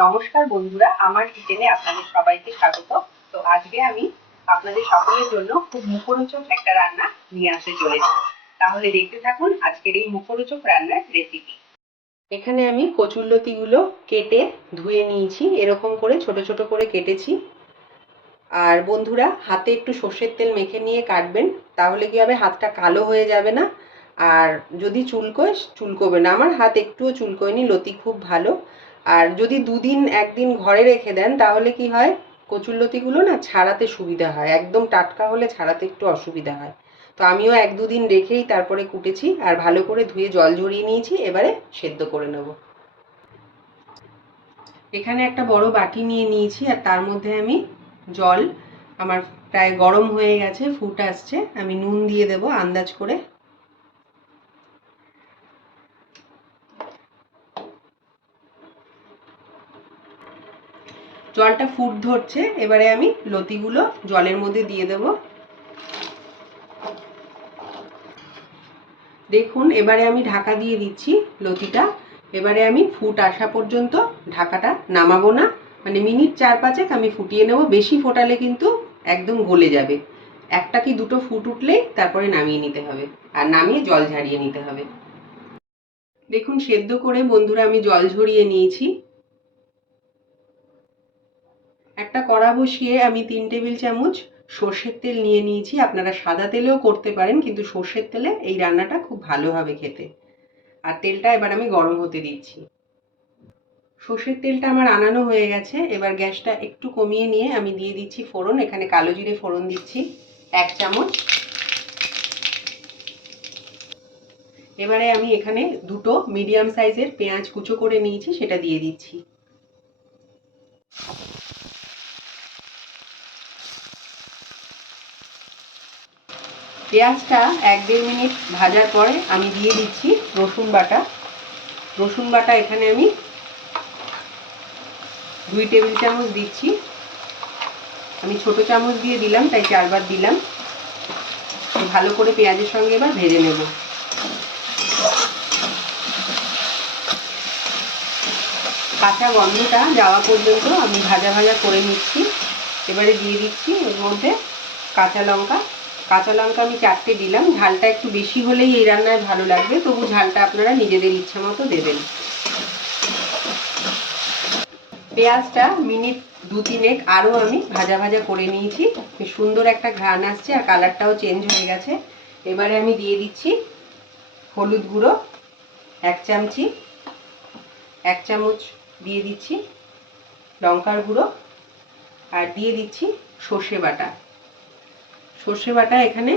নমস্কার বন্ধুরা, আমার কিচেনে আপনাদের সবাইকে স্বাগত। তো আজকে আমি আপনাদের সকলের জন্য খুব মুখরোচক একটা রান্না নিয়ে আসতে চলেছি। তাহলে দেখতে থাকুন আজকের এই মুখরোচক রান্নার রেসিপি এখানে আমি কচুরলতিগুলো কেটে ধুয়ে নিয়েছি, এরকম করে, ছোট ছোট করে কেটেছি। আর বন্ধুরা, হাতে একটু সর্ষের তেল মেখে নিয়ে কাটবেন, তাহলে কি হবে, হাতটা কালো হয়ে যাবে না? আর যদি চুলকোয়, চুলকোবে না। আমার হাত একটুও চুলকোয়নি, লতি খুব ভালো। আর যদি দুদিন একদিন ঘরে রেখে দেন, তাহলে কি হয়? কচুর লতিগুলো না ছাড়াতে সুবিধা হয়। একদম টাটকা হলে ছাড়াতে একটু অসুবিধা হয়। তো আমিও এক দুদিন রেখেই তারপরে কুটেছি আর ভালো করে ধুয়ে জল ঝরিয়ে নিয়েছি, এবারে সেদ্ধ করে নেব। এখানে একটা বড় বাটি নিয়ে নিয়েছি আর তার মধ্যে আমি জল। আমার প্রায় গরম হয়ে গেছে, ফুট আসছে। আমি নুন দিয়ে দেব আন্দাজ করে। জলটা ফুট ধরছে, এবারে আমি লতিগুলো জলের মধ্যে দিয়ে দেব। দেখুন, এবারে আমি ঢাকা দিয়ে দিচ্ছি লতিটা। এবারে আমি ফুট আসা পর্যন্ত ঢাকাটা নামাবো না। মানে মিনিট চার পাঁচেক আমি ফুটিয়ে নেব, বেশি ফোটালে কিন্তু একদম গলে যাবে। একটা কি দুটো ফুট উঠলেই তারপরে নামিয়ে নিতে হবে, আর নামিয়ে জল ঝারিয়ে নিতে হবে। দেখুন, সেদ্ধ করে বন্ধুরা আমি জল ঝরিয়ে নিয়েছি। একটা কড়া বসিয়ে আমি তিন টেবিল চামচ সর্ষের তেল নিয়ে নিয়েছি। আপনারা সাদা তেলেও করতে পারেন, কিন্তু সর্ষের তেলে এই রান্নাটা খুব ভালো হবে খেতে। আর তেলটা এবার আমি গরম হতে দিচ্ছি। সর্ষের তেলটা আমার আনানো হয়ে গেছে। এবার গ্যাসটা একটু কমিয়ে নিয়ে আমি দিয়ে দিচ্ছি ফোড়ন। এখানে কালো জিরে ফোড়ন দিচ্ছি, এক চামচ। এবারে আমি এখানে দুটো মিডিয়াম সাইজের পেঁয়াজ কুচো করে নিয়েছি, সেটা দিয়ে দিচ্ছি। পেঁয়াজটা এক দেড় মিনিট ভাজার পরে আমি দিয়ে দিচ্ছি রসুন বাটা। রসুন বাটা এখানে আমি দুই টেবিল চামচ দিচ্ছি। আমি ছোট চামচ দিয়ে দিলাম, তাই চারবার দিলাম। ভালো করে পেঁয়াজের সঙ্গে এবার ভেজে নেব। কাঁচা গন্ধটা যাওয়া পর্যন্ত আমি ভাজা ভাজা করে নিচ্ছি। এবারে দিয়ে দিচ্ছি এর মধ্যে কাঁচা লঙ্কা কাঁচা লঙ্কা আমি চারটে দিলাম। ঝালটা একটু বেশি হলেই এই রান্নায় ভালো লাগবে, তবু ঝালটা আপনারা নিজেদের ইচ্ছা মতো দেবেন। পেঁয়াজটা মিনিট দু তিনেক আরও আমি ভাজা ভাজা করে নিয়েছি। সুন্দর একটা ঘ্রাণ আসছে আর কালারটাও চেঞ্জ হয়ে গেছে। এবারে আমি দিয়ে দিচ্ছি হলুদ গুঁড়ো, এক চামচি, এক চামচ দিয়ে দিচ্ছি লঙ্কার গুঁড়ো আর দিয়ে দিচ্ছি সর্ষে বাটা। সর্ষে বাটা এখানে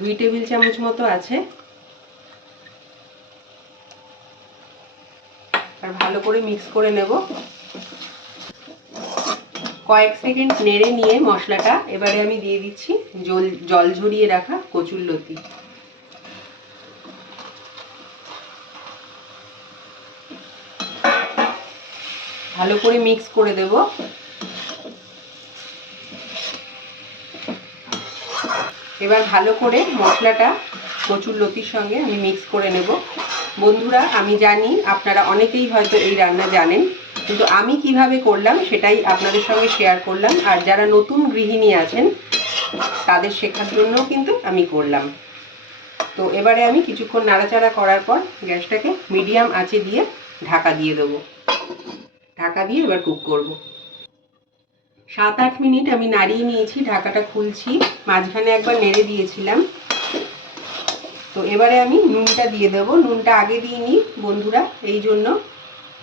দুই টেবিল চামচ মতো আছে। আর ভালো করে মিক্স করে নেব। কয়েক সেকেন্ড নেড়ে নিয়ে মশলাটা এবারে আমি দিয়ে দিচ্ছি জল জল ঝরিয়ে রাখা কচুর লতি। ভালো করে মিক্স করে দেব। এবার ভালো করে মশলাটা কচুর লতির সঙ্গে আমি মিক্স করে নেব। বন্ধুরা, আমি জানি আপনারা অনেকেই হয়তো এই রান্না জানেন, কিন্তু আমি কীভাবে করলাম সেটাই আপনাদের সঙ্গে শেয়ার করলাম। আর যারা নতুন গৃহিণী আছেন, তাদের শেখার জন্যও কিন্তু আমি করলাম। তো এবারে আমি কিছুক্ষণ নাড়াচাড়া করার পর গ্যাসটাকে মিডিয়াম আঁচে দিয়ে ঢাকা দিয়ে দেবো। ঢাকা দিয়ে এবার কুক করব। সাত আট মিনিট আমি নাড়িয়ে নিয়েছি, ঢাকাটা খুলছি। মাঝখানে একবার নেড়ে দিয়েছিলাম। তো এবারে আমি নুনটা দিয়ে দেবো। নুনটা আগে দিইনি বন্ধুরা। এই জন্য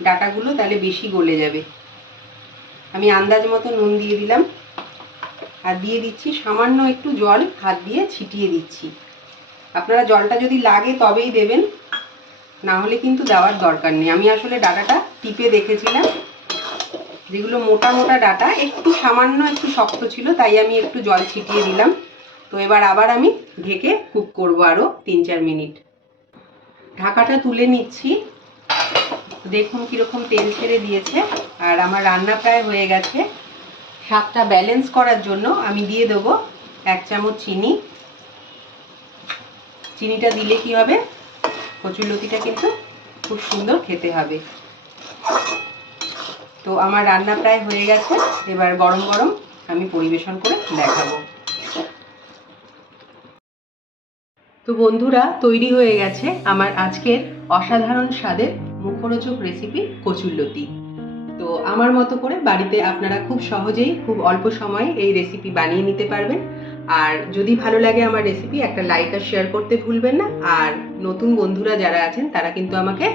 ডাটাগুলো তাহলে বেশি গলে যাবে। আমি আন্দাজ মতো নুন দিয়ে দিলাম। আর দিয়ে দিচ্ছি সামান্য একটু জল, হাত দিয়ে ছিটিয়ে দিচ্ছি। আপনারা জলটা যদি লাগে তবেই দেবেন, না হলে কিন্তু দেওয়ার দরকার নেই। আমি আসলে ডাটাটা টিপে দেখেছিলাম। যেগুলো মোটা মোটা ডাটা, একটু সামান্য একটু শক্ত ছিল, তাই আমি একটু জল ছিটিয়ে দিলাম। তো এবার আবার আমি ঢেকে কুক করব আরও তিন চার মিনিট। ঢাকাটা তুলে নিচ্ছি। দেখুন কীরকম তেল ছেড়ে দিয়েছে, আর আমার রান্না প্রায় হয়ে গেছে। স্বাদটা ব্যালেন্স করার জন্য আমি দিয়ে দেবো এক চামচ চিনি। চিনিটা দিলে কি হবে? কচুর লতিটা কিন্তু খুব সুন্দর খেতে হবে। তো আমার রান্না প্রায় হয়ে গেছে। এবার গরম গরম আমি পরিবেশন করে দেখাবো। তো বন্ধুরা, তৈরি হয়ে গেছে আমার আজকের অসাধারণ স্বাদের মুখরোচক রেসিপি কচুরলতি তো আমার মতো করে বাড়িতে আপনারা খুব সহজেই খুব অল্প সময়ে এই রেসিপি বানিয়ে নিতে পারবেন। আর যদি ভালো লাগে আমার রেসিপি একটা লাইক আর শেয়ার করতে ভুলবেন না। আর নতুন বন্ধুরা যারা আছেন, তারা কিন্তু আমাকে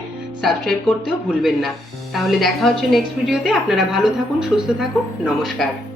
সাবস্ক্রাইব করতেও ভুলবেন না। তাহলে দেখা হচ্ছে নেক্সট ভিডিওতে আপনারা ভালো থাকুন, সুস্থ থাকুন। নমস্কার।